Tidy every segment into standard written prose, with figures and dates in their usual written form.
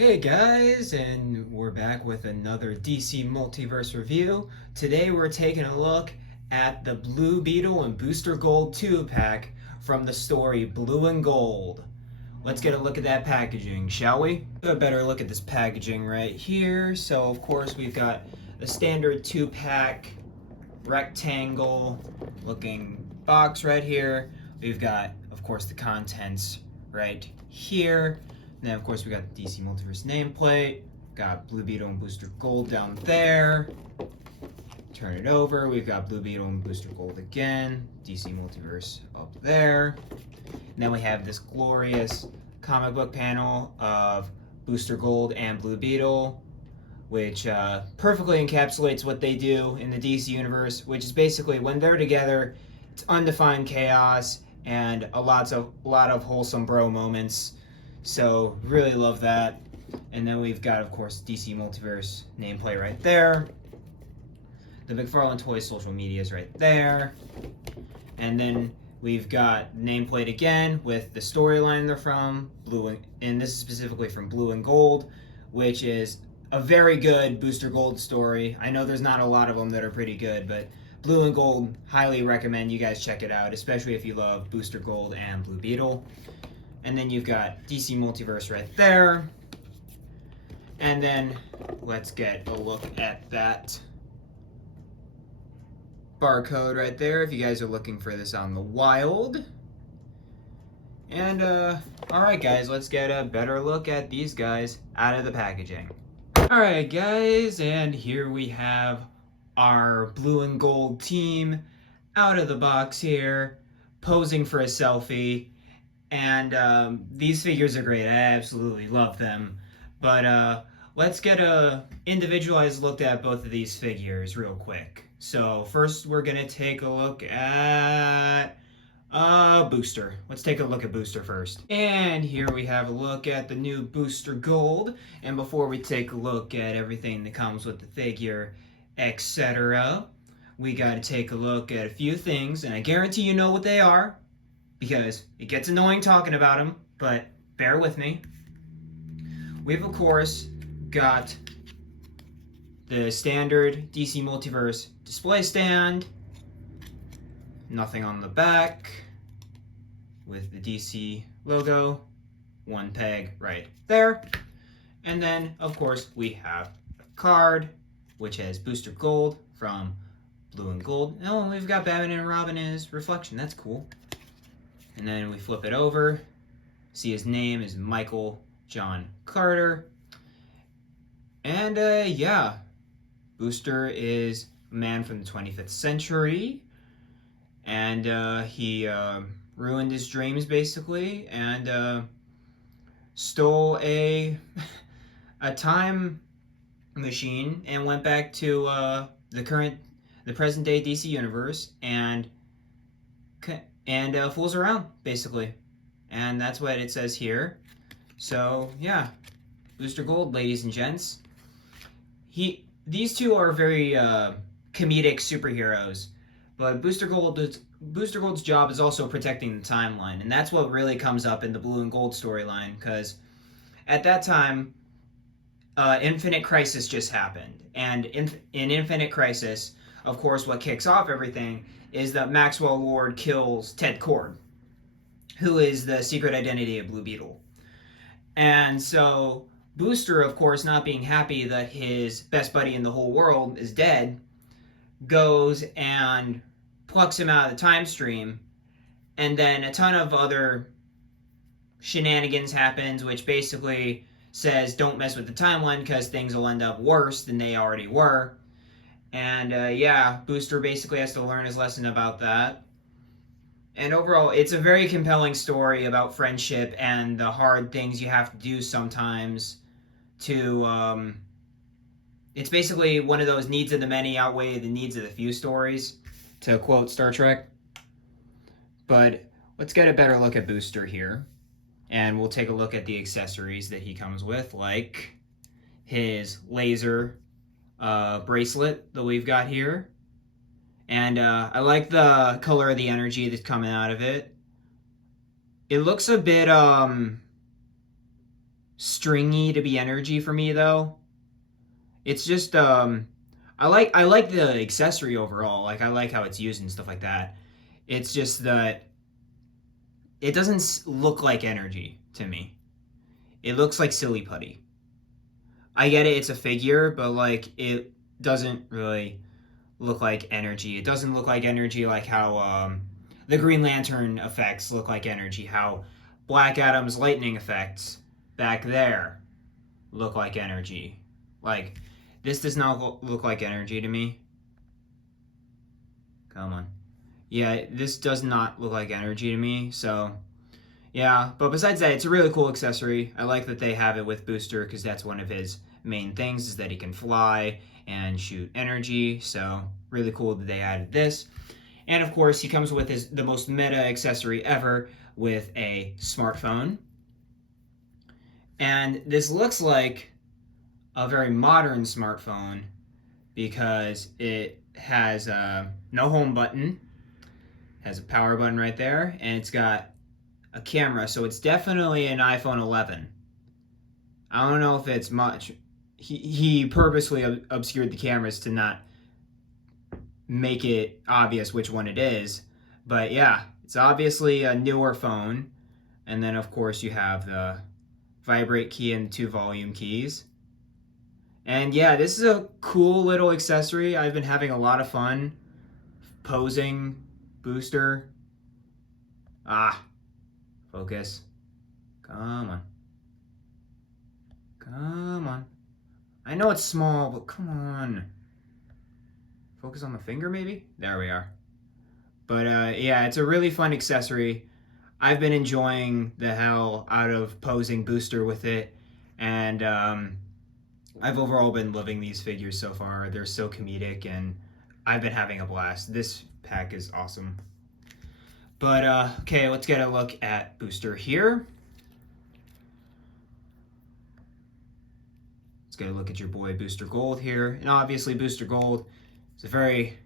Hey guys, and we're back with another DC Multiverse review. Today we're taking a look at the Blue Beetle and Booster Gold 2-pack from the story Blue and Gold. Let's get a look at that packaging, shall we? A better look at this packaging right here. So of course we've got a standard 2-pack rectangle looking box right here. We've got, of course, the contents right here. And then, of course, we got the DC Multiverse nameplate. Got Blue Beetle and Booster Gold down there. Turn it over. We've got Blue Beetle and Booster Gold again. DC Multiverse up there. And then we have this glorious comic book panel of Booster Gold and Blue Beetle, which perfectly encapsulates what they do in the DC universe, which is basically when they're together, it's undefined chaos and a lot of wholesome bro moments. So really love that. And then we've got, of course, DC Multiverse nameplate right there. The McFarlane Toys social media is right there. And then we've got nameplate again with the storyline they're from, and this is specifically from Blue and Gold, which is a very good Booster Gold story. I know there's not a lot of them that are pretty good, but Blue and Gold, highly recommend you guys check it out, especially if you love Booster Gold and Blue Beetle. And then you've got DC Multiverse right there. And then let's get a look at that barcode right there if you guys are looking for this on the wild. And alright guys, let's get a better look at these guys out of the packaging. Alright guys, and here we have our Blue and Gold team out of the box here, posing for a selfie. And these figures are great. I absolutely love them. But let's get a individualized look at both of these figures real quick. So first we're going to take a look at Booster. Let's take a look at Booster first. And here we have a look at the new Booster Gold. And before we take a look at everything that comes with the figure, etc., we got to take a look at a few things. And I guarantee you know what they are, because it gets annoying talking about them, but bear with me. We've, of course, got the standard DC Multiverse display stand, nothing on the back, with the DC logo, one peg right there. And then, of course, we have a card, which has Booster Gold from Blue and Gold. Oh, and we've got Batman and Robin as reflection. That's cool. And then we flip it over, see his name is Michael John Carter. And yeah, Booster is a man from the 25th century. And he ruined his dreams basically, and stole a time machine and went back to the present day DC universe and fools around, basically. And that's what it says here. So, yeah. Booster Gold, ladies and gents. These two are very comedic superheroes. But Booster Gold's job is also protecting the timeline. And that's what really comes up in the Blue and Gold storyline. Because at that time, Infinite Crisis just happened. And in Infinite Crisis, of course, what kicks off everything is that Maxwell Lord kills Ted Kord, who is the secret identity of Blue Beetle. And so Booster, of course, not being happy that his best buddy in the whole world is dead, goes and plucks him out of the time stream. And then a ton of other shenanigans happens, which basically says don't mess with the timeline because things will end up worse than they already were. And yeah, Booster basically has to learn his lesson about that. And overall, it's a very compelling story about friendship and the hard things you have to do sometimes to... it's basically one of those needs of the many outweigh the needs of the few stories, to quote Star Trek. But let's get a better look at Booster here. And we'll take a look at the accessories that he comes with, like his laser bracelet that we've got here. And I like the color of the energy that's coming out of it. It looks a bit stringy to be energy for me though. It's just I like the accessory overall. Like I like how it's used and stuff like that. It's just that it doesn't look like energy to me. It looks like silly putty. I get it, it's a figure, but like it doesn't really look like energy. It doesn't look like energy like how the Green Lantern effects look like energy. How Black Adam's lightning effects back there look like energy. Like this does not look like energy to me. Come on. Yeah, this does not look like energy to me. So yeah, but besides that, it's a really cool accessory. I like that they have it with Booster because that's one of his main things is that he can fly and shoot energy. So really cool that they added this. And of course, he comes with the most meta accessory ever with a smartphone. And this looks like a very modern smartphone because it has no home button, has a power button right there, and it's got a camera, so it's definitely an iPhone 11. I don't know if it's much. He purposely obscured the cameras to not make it obvious which one it is. But yeah, it's obviously a newer phone. And then, of course, you have the vibrate key and 2 volume keys. And yeah, this is a cool little accessory. I've been having a lot of fun posing Booster. Focus. Come on. Come on. I know it's small, but come on. Focus on the finger, maybe? There we are. But yeah, it's a really fun accessory. I've been enjoying the hell out of posing Booster with it. And I've overall been loving these figures so far. They're so comedic, and I've been having a blast. This pack is awesome. But okay, let's get a look at Booster here. Let's get a look at your boy Booster Gold here. And obviously Booster Gold is a very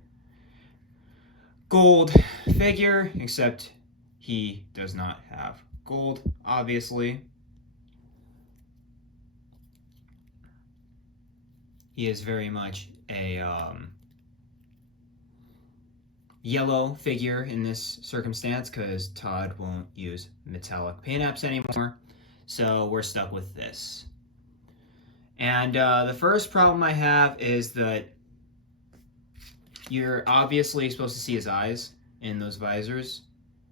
gold figure, except he does not have gold, obviously. He is very much a yellow figure in this circumstance because Todd won't use metallic paint apps anymore, so we're stuck with this. And the first problem I have is that you're obviously supposed to see his eyes in those visors,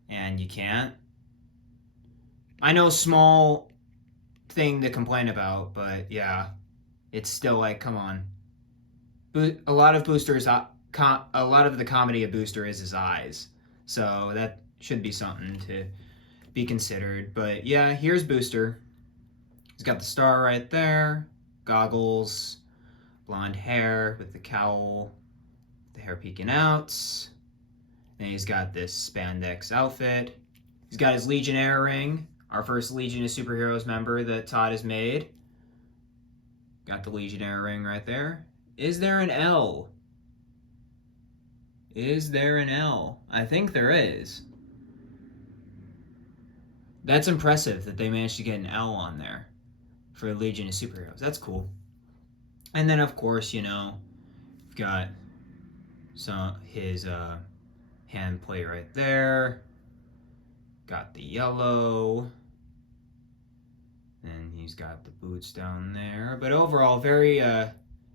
and you can't. I know, small thing to complain about, but yeah, it's still like, come on. A lot of Booster's a lot of the comedy of Booster is his eyes, so that should be something to be considered. But yeah, here's Booster. He's got the star right there, goggles, blonde hair with the cowl, the hair peeking out. Then he's got this spandex outfit. He's got his Legionnaire ring, our first Legion of Superheroes member that Todd has made. Got the Legionnaire ring right there. Is there an L? Is there an L? I think there is. That's impressive that they managed to get an L on there for Legion of Superheroes. That's cool. And then, of course, you know, we've got his hand plate right there. Got the yellow. And he's got the boots down there. But overall, very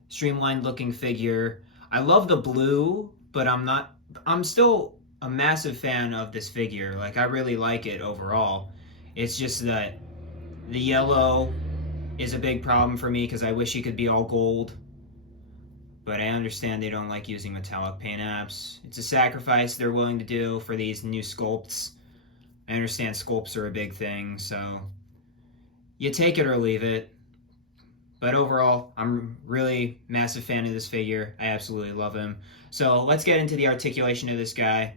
streamlined looking figure. I love the blue, but I'm still a massive fan of this figure. Like, I really like it overall. It's just that the yellow is a big problem for me because I wish he could be all gold. But I understand they don't like using metallic paint apps. It's a sacrifice they're willing to do for these new sculpts. I understand sculpts are a big thing, so you take it or leave it. But overall, I'm really massive fan of this figure. I absolutely love him. So let's get into the articulation of this guy.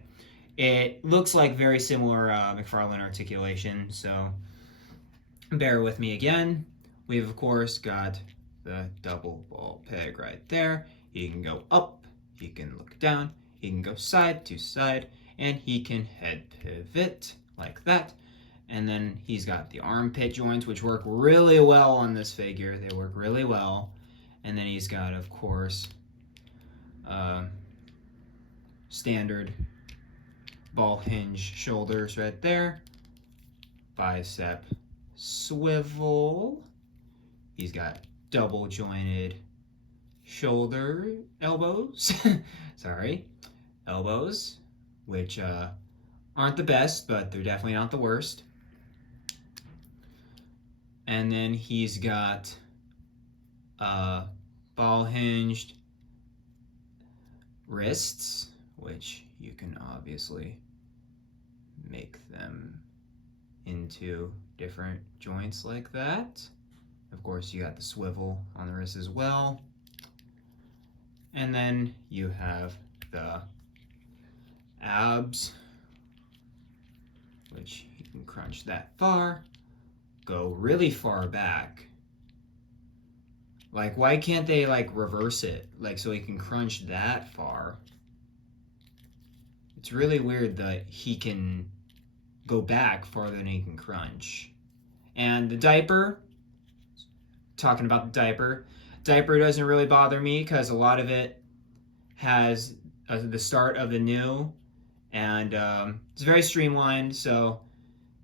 It looks like very similar McFarlane articulation, so bear with me again. We've, of course, got the double ball peg right there. He can go up, he can look down, he can go side to side, and he can head pivot like that. And then he's got the armpit joints, which work really well on this figure. They work really well. And then he's got, of course, standard ball hinge shoulders right there. Bicep swivel. He's got double jointed shoulder elbows. Sorry, elbows, which aren't the best, but they're definitely not the worst. And then he's got ball hinged wrists, which you can obviously make them into different joints like that. Of course, you got the swivel on the wrist as well. And then you have the abs, which you can crunch that far, go really far back. Like, why can't they like reverse it? Like, so he can crunch that far. It's really weird that he can go back farther than he can crunch. And the diaper, talking about the diaper doesn't really bother me because a lot of it has the start of the new, and it's very streamlined, so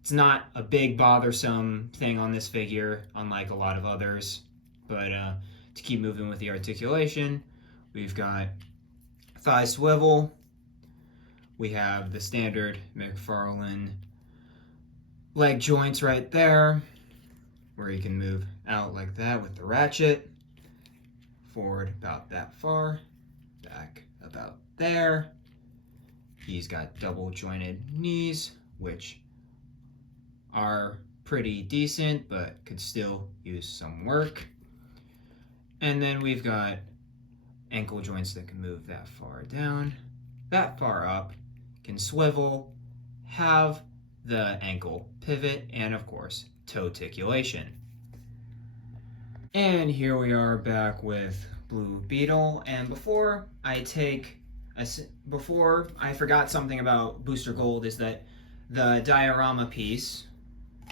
it's not a big bothersome thing on this figure, unlike a lot of others. But to keep moving with the articulation, we've got thigh swivel. We have the standard McFarlane leg joints right there, where you can move out like that with the ratchet. Forward about that far, back about there. He's got double jointed knees, which are pretty decent, but could still use some work. And then we've got ankle joints that can move that far down, that far up, can swivel, have the ankle pivot, and of course, toe articulation. And here we are back with Blue Beetle. And before I forgot something about Booster Gold, is that the diorama piece,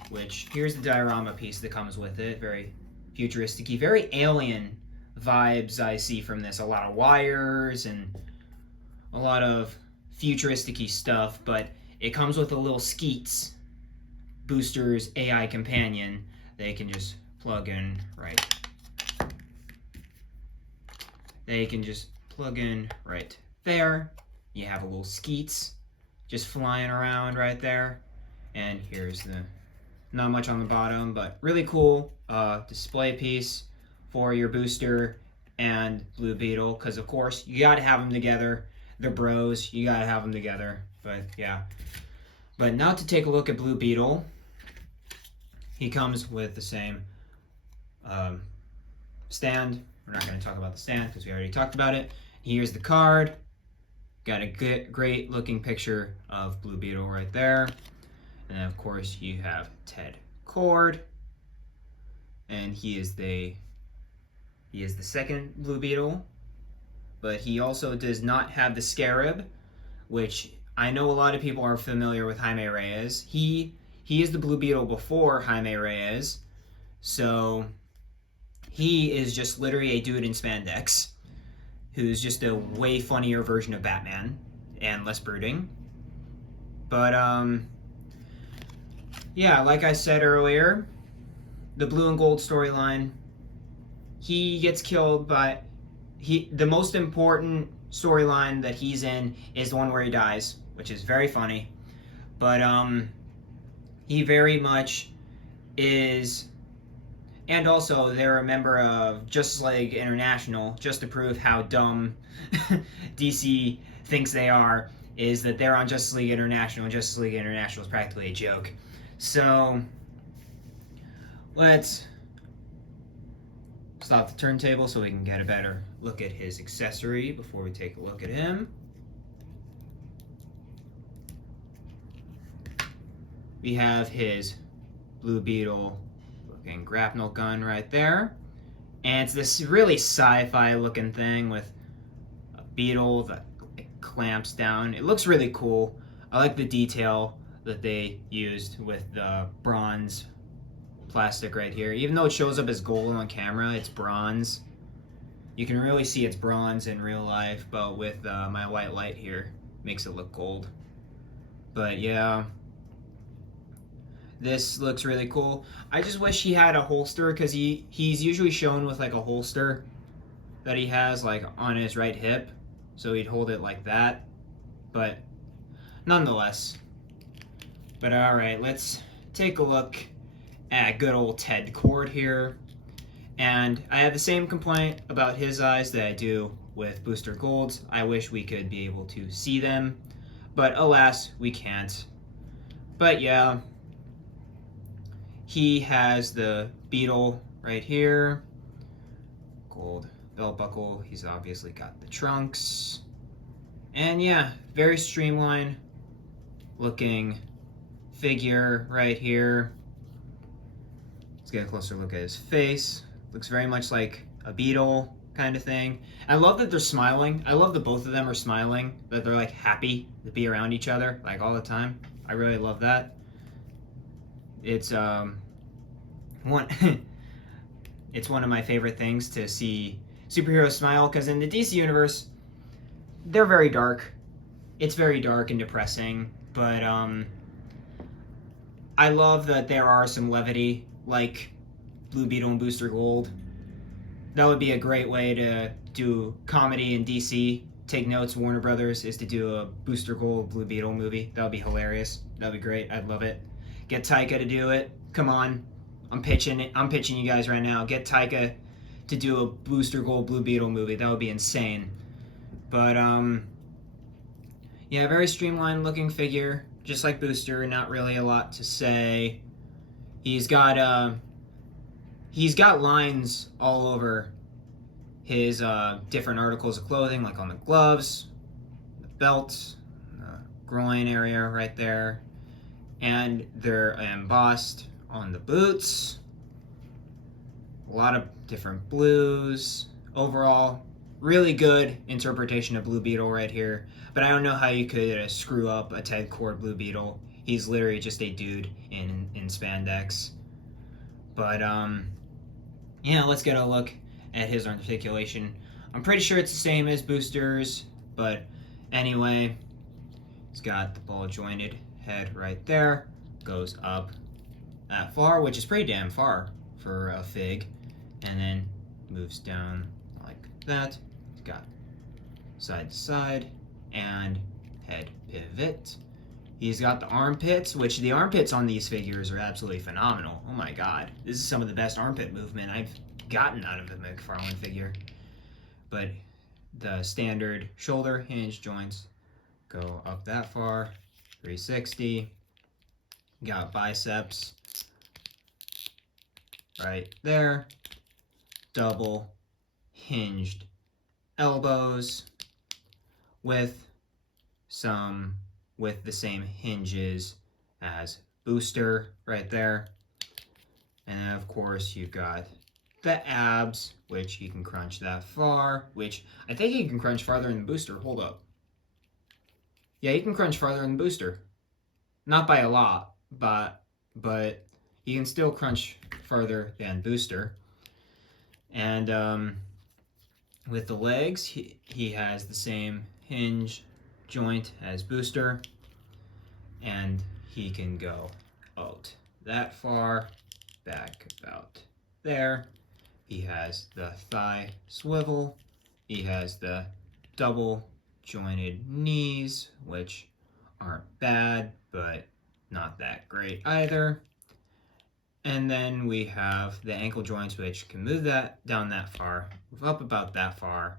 which here's the diorama piece that comes with it, very futuristic, very alien vibes I see from this. A lot of wires and a lot of futuristic-y stuff, but it comes with a little Skeets Booster's AI companion they can just plug in right. They can just plug in right there. You have a little Skeets just flying around right there. And here's the, not much on the bottom, but really cool display piece for your Booster and Blue Beetle, because of course you gotta have them together. They're bros, you gotta have them together. But yeah. But now to take a look at Blue Beetle. He comes with the same stand. We're not going to talk about the stand because we already talked about it. Here's the card. Got a great looking picture of Blue Beetle right there. And then of course you have Ted Cord. And he is the second Blue Beetle. But he also does not have the Scarab, which I know a lot of people are familiar with Jaime Reyes. He is the Blue Beetle before Jaime Reyes. So he is just literally a dude in spandex who's just a way funnier version of Batman and less brooding. But yeah, like I said earlier, the Blue and Gold storyline, he gets killed, but the most important storyline that he's in is the one where he dies, which is very funny. But he very much is. And also, they're a member of Justice League International, just to prove how dumb DC thinks they are, is that they're on Justice League International, and Justice League International is practically a joke. So, let's stop the turntable so we can get a better look at his accessory before we take a look at him. We have his Blue Beetle and grapnel gun right there, and it's this really sci-fi looking thing with a beetle that clamps down. It looks really cool. I like the detail that they used with the bronze plastic right here. Even though it shows up as gold on camera, it's bronze. You can really see it's bronze in real life, but with my white light here, makes it look gold. But yeah, this looks really cool. I just wish he had a holster, because he's usually shown with like a holster that he has like on his right hip, so he'd hold it like that. But nonetheless. But alright, let's take a look at good old Ted Cord here. And I have the same complaint about his eyes that I do with Booster Gold's. I wish we could be able to see them, but alas, we can't. But yeah, he has the Beetle right here. Gold belt buckle. He's obviously got the trunks. And yeah, very streamlined looking figure right here. Let's get a closer look at his face. Looks very much like a Beetle kind of thing. I love that they're smiling. I love that both of them are smiling, that they're like happy to be around each other like all the time. I really love that. It's one it's one of my favorite things to see superheroes smile, because in the DC universe they're very dark. It's very dark and depressing, but I love that there are some levity, like Blue Beetle and Booster Gold. That would be a great way to do comedy in DC. Take notes, Warner Brothers, is to do a Booster Gold Blue Beetle movie. That would be hilarious. That would be great. I'd love it. Get Taika to do it. Come on. I'm pitching you guys right now. Get Taika to do a Booster Gold Blue Beetle movie. That would be insane. But yeah, very streamlined looking figure, just like Booster. Not really a lot to say. He's got lines all over his different articles of clothing, like on the gloves, the belt, the groin area right there, and they're embossed on the boots. A lot of different blues. Overall, really good interpretation of Blue Beetle right here, but I don't know how you could screw up a Ted Cord Blue Beetle. He's literally just a dude in spandex. But yeah, let's get a look at his articulation. I'm pretty sure it's the same as Booster's, but anyway, he's got the ball jointed head right there, goes up that far, which is pretty damn far for a fig, and then moves down like that. He's got side to side and head pivot. He's got the armpits, which the armpits on these figures are absolutely phenomenal. Oh my god. This is some of the best armpit movement I've gotten out of a McFarlane figure. But the standard shoulder hinge joints go up that far, 360. Got biceps right there. Double hinged elbows with the same hinges as Booster right there. And then of course you've got the abs, which he can crunch that far, which I think he can crunch farther than Booster. Hold up. Yeah, he can crunch farther than Booster. Not by a lot, but he can still crunch farther than Booster. And with the legs, he has the same hinge joint as Booster, and he can go out that far, back about there. He has the thigh swivel. He has the double jointed knees, which aren't bad, but not that great either. And then we have the ankle joints, which can move that down that far, move up about that far.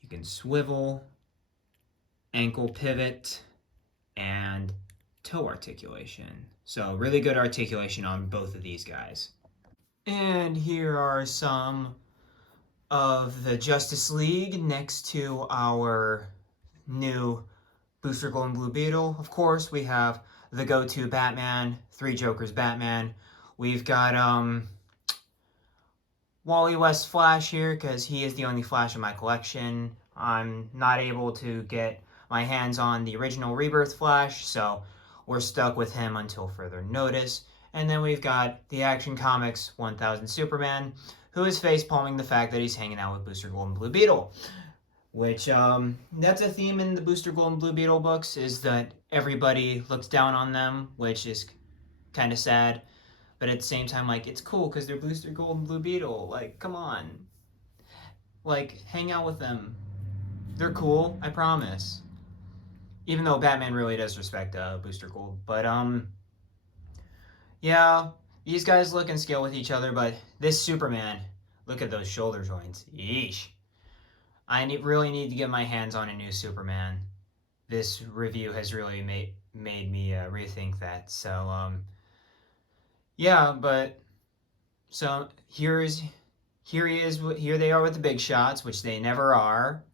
You can swivel, ankle pivot, and toe articulation. So really good articulation on both of these guys. And here are some of the Justice League next to our new Booster Gold and Blue Beetle. Of course, we have the go-to Batman, Three Jokers Batman. We've got Wally West Flash here, because he is the only Flash in my collection. I'm not able to get my hands on the original Rebirth Flash, so we're stuck with him until further notice. And then we've got the Action Comics 1000 Superman, who is face-palming the fact that he's hanging out with Booster Gold and Blue Beetle. Which, that's a theme in the Booster Gold and Blue Beetle books, is that everybody looks down on them, which is kind of sad. But at the same time, like, it's cool because they're Booster Gold and Blue Beetle. Like, come on. Like, hang out with them. They're cool, I promise. Even though Batman really does respect Booster Gold. But, yeah, these guys look and scale with each other, but this Superman, look at those shoulder joints. Yeesh. I really need to get my hands on a new Superman. This review has really made me rethink that. So, yeah, but so here they are with the big shots, which they never are.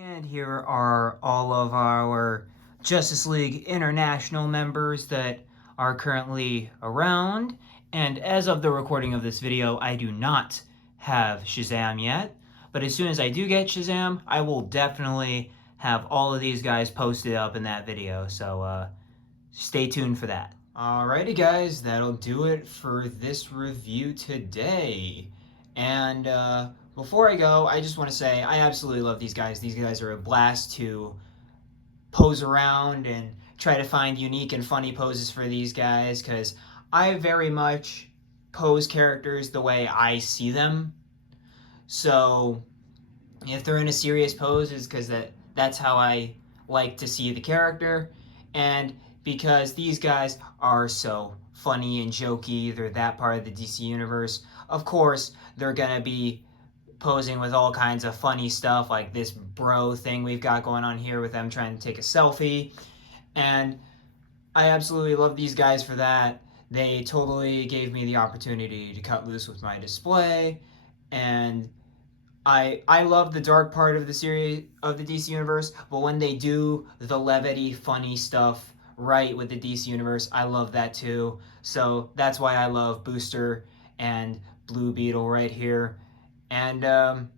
And here are all of our Justice League International members that are currently around. And as of the recording of this video, I do not have Shazam yet. But as soon as I do get Shazam, I will definitely have all of these guys posted up in that video. So stay tuned for that. Alrighty guys, that'll do it for this review today. And before I go, I just want to say I absolutely love these guys. These guys are a blast to pose around and try to find unique and funny poses for these guys, because I very much pose characters the way I see them. So if they're in a serious pose, it's because that's how I like to see the character. And because these guys are so funny and jokey, they're that part of the DC universe, of course they're gonna be posing with all kinds of funny stuff, like this bro thing we've got going on here with them trying to take a selfie. And I absolutely love these guys for that. They totally gave me the opportunity to cut loose with my display, and I love the dark part of the series of the DC universe, but when they do the levity, funny stuff right with the DC universe, I love that too. So that's why I love Booster and Blue Beetle right here. And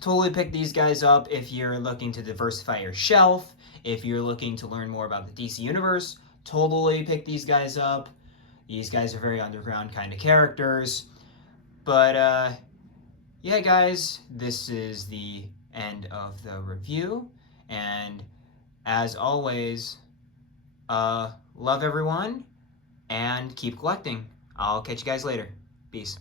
totally pick these guys up if you're looking to diversify your shelf. If you're looking to learn more about the DC universe, totally pick these guys up. These guys are very underground kind of characters. But yeah, guys, this is the end of the review. And as always, love everyone and keep collecting. I'll catch you guys later. Peace.